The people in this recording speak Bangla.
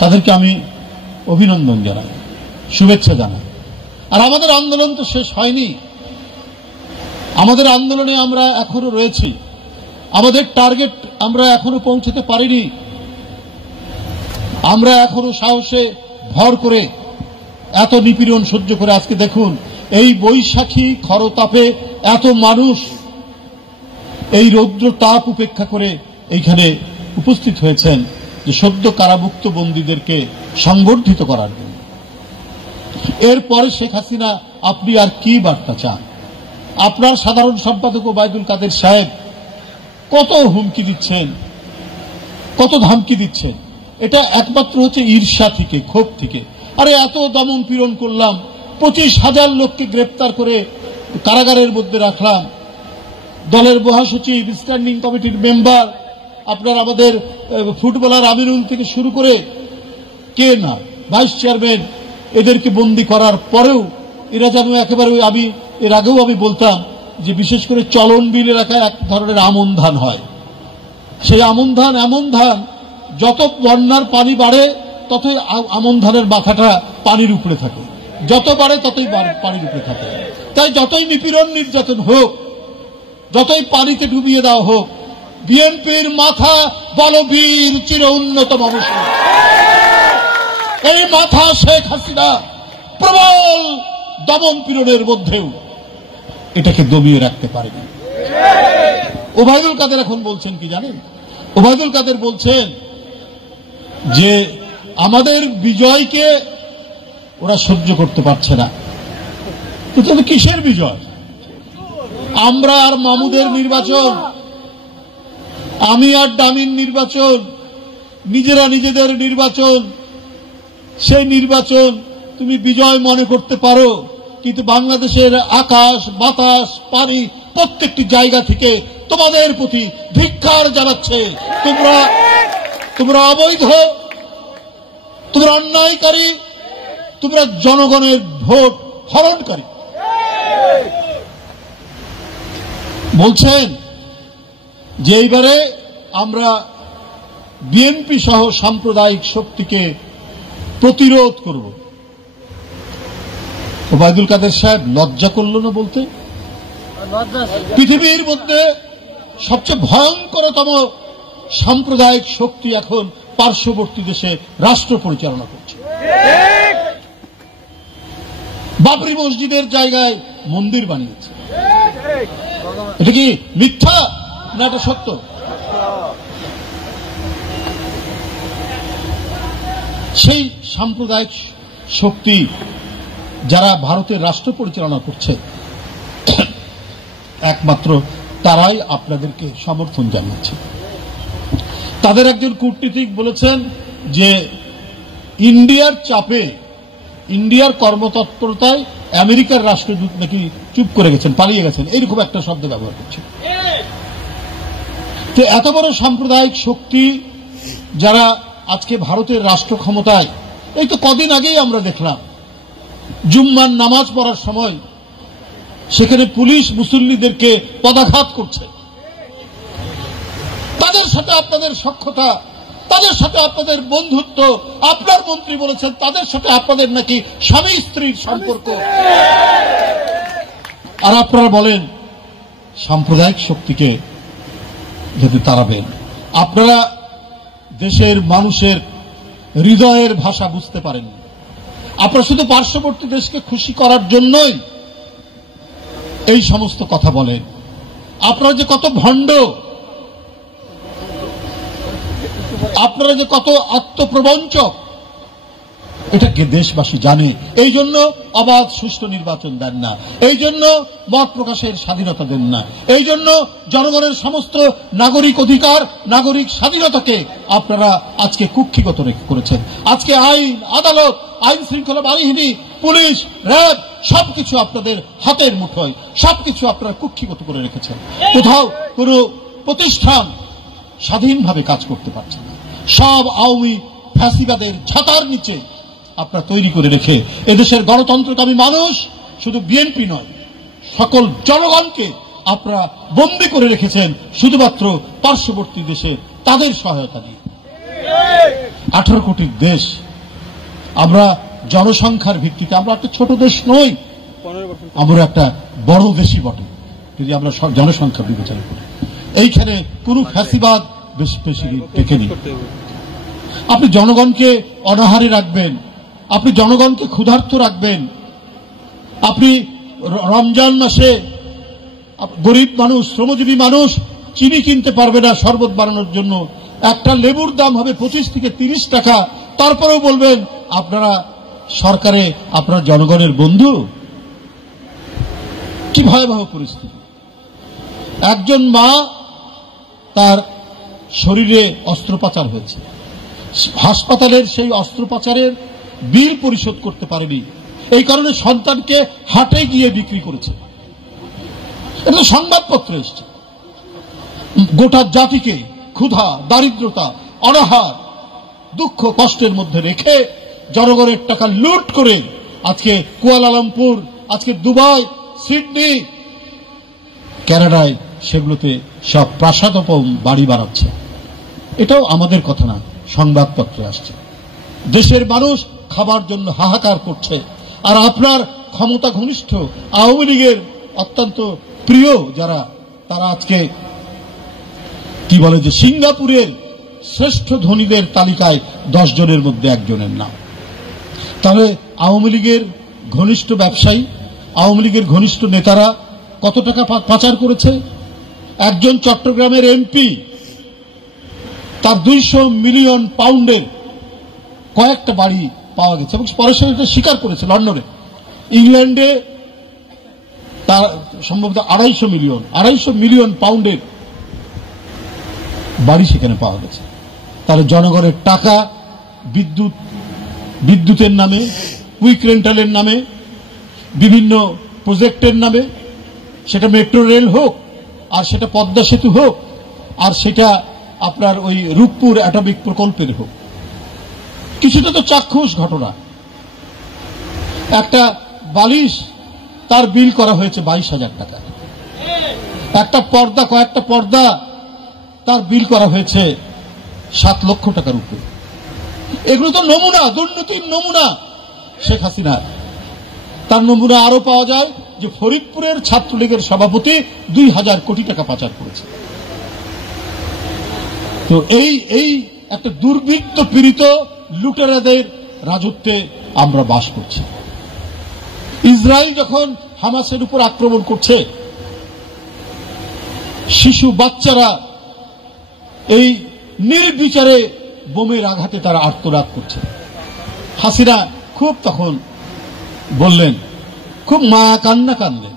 তাদেরকে আমি অভিনন্দন জানাই, শুভেচ্ছা জানাই। আর আমাদের আন্দোলন তো শেষ হয়নি, আমাদের আন্দোলনে আমরা এখনো রয়েছি, আমাদের টার্গেট আমরা এখনো পৌঁছতে পারিনি। আমরা এখনো সাহসে ভর করে এত নিপীড়ন সহ্য করে আজকে দেখুন এই বৈশাখী খরতাপে এত মানুষ এই রৌদ্র তাপ উপেক্ষা করে এইখানে উপস্থিত হয়েছেন যে সদ্য কারামুক্ত বন্দীদেরকে সংবর্ধিত করার জন্য। এরপরে শেখ হাসিনা আপনি আর কি বার্তা চান? আপনার সাধারণ সম্পাদক ওবায়দুল কাদের সাহেব কত হুমকি দিচ্ছেন, কত ধমকি দিচ্ছেন, এটা একমাত্র হচ্ছে ঈর্ষা থেকে, ক্ষোভ থেকে। আরে এত দমন পীড়ন করলাম, 25,000 লোককে গ্রেপ্তার করে কারাগারের মধ্যে রাখলাম, দলের মহাসচিব, স্ট্যান্ডিং কমিটির মেম্বার, আপনার আমাদের ফুটবলার আমিনুল থেকে শুরু করে কে না ভাইস চেয়ারম্যান, এদেরকে বন্দী করার পরেও এরা যেন একেবারে, আমি এর আগেও আমি বলতাম যে বিশেষ করে চলন বিল এলাকায় এক ধরনের আমন ধান হয়, সেই আমন ধান এমন ধান যত বন্যার পানি বাড়ে ততই আমন ধানের মাথাটা পানির উপরে থাকে, যত বাড়ে ততই পানির উপরে থাকে। তাই যতই নিপীড়ন নির্যাতন হোক, যতই পানিতে ডুবিয়ে দেওয়া হোক, বিএনপির মাথা বলবীর চির উন্নত মানুষ, এই মাথা শেখ হাসিনা প্রবল দমন পীড়নের মধ্যেও এটাকে দমিয়ে রাখতে পারেনি। ওবায়দুল কাদের এখন বলছেন কি জানেন? ওবায়দুল কাদের বলছেন যে আমাদের বিজয়কে ওরা সহ্য করতে পারছে না। কিন্তু কিসের বিজয়? আমরা আর মামুদের নির্বাচন, আমি আর ডামিন নির্বাচন, নিজেরা নিজেদের নির্বাচন, সেই নির্বাচন তুমি বিজয় মনে করতে পারো, কিন্তু বাংলাদেশের আকাশ, বাতাস, পানি প্রত্যেকটি জায়গা থেকে তোমাদের প্রতি ধিক্কার জানাচ্ছে। তোমরা অবৈধ, তোমরা অন্যায়কারী, তোমরা জনগণের ভোট হরণকারী। বলছেন যে এইবারে আমরা বিএনপি সহ সাম্প্রদায়িক শক্তিকে প্রতিরোধ করব। ওবায়দুল কাদের সাহেব লজ্জা করল না বলতে? পৃথিবীর মধ্যে সবচেয়ে ভয়ঙ্করতম সাম্প্রদায়িক শক্তি এখন পার্শ্ববর্তী দেশে রাষ্ট্র পরিচালনা করছে। বাবরি মসজিদের জায়গায় মন্দির বানিয়েছে। এটা কি মিথ্যা না এটা সত্য? সেই সাম্প্রদায়িক শক্তি যারা ভারতের রাষ্ট্র পরিচালনা করছে একমাত্র তারাই আপনাদেরকে সমর্থন জানাচ্ছে। তাদের একজন কূটনীতিক বলেছেন যে ইন্ডিয়ার চাপে, ইন্ডিয়ার কর্মতৎপরতায় আমেরিকার রাষ্ট্রদূত নাকি চুপ করে গেছেন, পালিয়ে গেছেন, এইরকম একটা শব্দ ব্যবহার করছে। তো এত বড় সাম্প্রদায়িক শক্তি যারা আজকে ভারতের রাষ্ট্র ক্ষমতায়, এই তো কদিন আগেই আমরা দেখলাম জুম্মার নামাজ পড়ার সময় সেখানে পুলিশ মুসল্লিদেরকে পদাঘাত করছে। তাদের সাথে আপনাদের সখ্যতা, তাদের সাথে আপনাদের বন্ধুত্ব, আপনার মন্ত্রী বলেছেন তাদের সাথে আপনাদের নাকি স্বামী স্ত্রীর সম্পর্ক, আর আপনারা বলেন সাম্প্রদায়িক শক্তিকে যদি তাড়াবেন। আপনারা দেশের মানুষের হৃদয়ের ভাষা বুঝতে পারেন। আপনারা শুধু পার্শ্ববর্তী দেশকে খুশি করার জন্যই এই সমস্ত কথা বলেন। আপনারা যে কত ভণ্ড, আপনারা যে কত আত্মপ্রবঞ্চক, এটাকে দেশবাসী জানে। এই জন্য অবাধ সুষ্ঠু নির্বাচন দেন না, এই জন্য মত প্রকাশের স্বাধীনতা দেন না, এই জন্য জনগণের সমস্ত নাগরিক অধিকার, নাগরিক স্বাধীনতাকে আপনারা আজকে কুক্ষিগত করেছেন। আজকে আইন, আদালত, আইন শৃঙ্খলা বাহিনী, পুলিশ, র্যাব সবকিছু আপনাদের হাতের মুঠোয়, সবকিছু আপনারা কুক্ষিগত করে রেখেছেন। কোথাও কোনো প্রতিষ্ঠান স্বাধীনভাবে কাজ করতে পারছে না। সব আওয়ামী ফ্যাসিবাদের ছাতার নিচে আপনারা তৈরি করে রেখে এদেশের গণতন্ত্রকামী মানুষ, শুধু বিএনপি নয় সকল জনগণকে আপনারা বন্দী করে রেখেছেন শুধুমাত্র পার্শ্ববর্তী দেশে তাদের সহায়তা দিয়ে। 18 কোটির দেশ, আমরা জনসংখ্যার ভিত্তিতে আমরা একটা ছোট দেশ নই, আমরা একটা বড় দেশই বটে যদি আমরা জনসংখ্যা বিবেচনা করি। এইখানে কোন ফ্যাসিবাদ বেশি বেশি টেকেনি। আপনি জনগণকে অনাহারে রাখবেন, আপনি জনগণকে ক্ষুধার্ত রাখবেন, আপনি রমজান মাসে গরিব মানুষ, শ্রমজীবী মানুষ চিনি কিনতে পারবে না শরবত বানানোর জন্য, একটা লেবুর দাম হবে 25 থেকে 30 টাকা, তারপরেও বলবেন আপনারা সরকারে আপনার জনগণের বন্ধু। কি ভয়াবহ পরিস্থিতি। একজন মা, তার শরীরে অস্ত্রোপচার হয়েছে, হাসপাতালের সেই অস্ত্রোপচারের বিল পরিশোধ করতে পারেনি, এই কারণে সন্তানকে হাটে গিয়ে বিক্রি করেছে। এটা সংবাদপত্র এসছে। গোটা জাতিকে ক্ষুধা, দারিদ্রতা, অনাহার, দুঃখ, কষ্টের মধ্যে রেখে জনগণের টাকা লুট করে আজকে কুয়ালালামপুর, আজকে দুবাই, সিডনি, কানাডায় সেগুলোতে সব প্রাসাদোপম বাড়ি বানাচ্ছে। এটাও আমাদের কথা না, সংবাদপত্রে আসছে। দেশের মানুষ খাবার জন্য হাহাকার করছে, আর আপনার ক্ষমতা ঘনিষ্ঠ আওয়ামী লীগের অত্যন্ত প্রিয় যারা, তারা আজকে কি বলে যে সিঙ্গাপুরের শ্রেষ্ঠ ধনীদের তালিকায় 10 জনের মধ্যে একজনের নাম। তবে আওয়ামী লীগের ঘনিষ্ঠ ব্যবসায়ী, আওয়ামী লীগের ঘনিষ্ঠ নেতারা কত টাকা পাচার করেছে? একজন চট্টগ্রামের এমপি, তার 200 মিলিয়ন পাউন্ডের কয়েকটা বাড়ি পাওয়া গেছে এবং পরে সেটা স্বীকার করেছে লন্ডনে। ইংল্যান্ডে তার সম্ভবত 250 মিলিয়ন পাউন্ডের বাড়ি সেখানে পাওয়া গেছে। তাহলে জনগণের টাকা বিদ্যুতের নামে, কুইক রেন্টালের নামে, বিভিন্ন প্রজেক্টের নামে, সেটা মেট্রো রেল হোক, আর সেটা পদ্মা সেতু হোক, আর সেটা আপনার ওই রূপপুর অ্যাটমিক প্রকল্পের হোক, কিছুটা তো চাক্ষুষ ঘটনা। একটা বালিশ তার বিল করা হয়েছে 22,000 টাকা, একটা পর্দা, কয়েকটা পর্দা তার বিল করা হয়েছে 7 লক্ষ টাকার উপরে। এগুলো তো নমুনা, দুর্নীতির নমুনা। শেখ হাসিনা তার নমুনা আরো পাওয়া যায় যে ফরিদপুরের ছাত্রলীগের সভাপতি 2000 কোটি টাকা পাচার করেছে। তো এই একটা দুর্বৃত্ত পীড়িত লুটেরাদের রাজত্বে আমরা বাস করছি। ইসরায়েল যখন হামাসের উপর আক্রমণ করছে, শিশু বাচ্চারা এই নির্বিচারে বোমের আঘাতে তারা আর্তনাদ করছে। হাসিনা খুব তখন বললেন, খুব মা কান্না কাঁদলেন।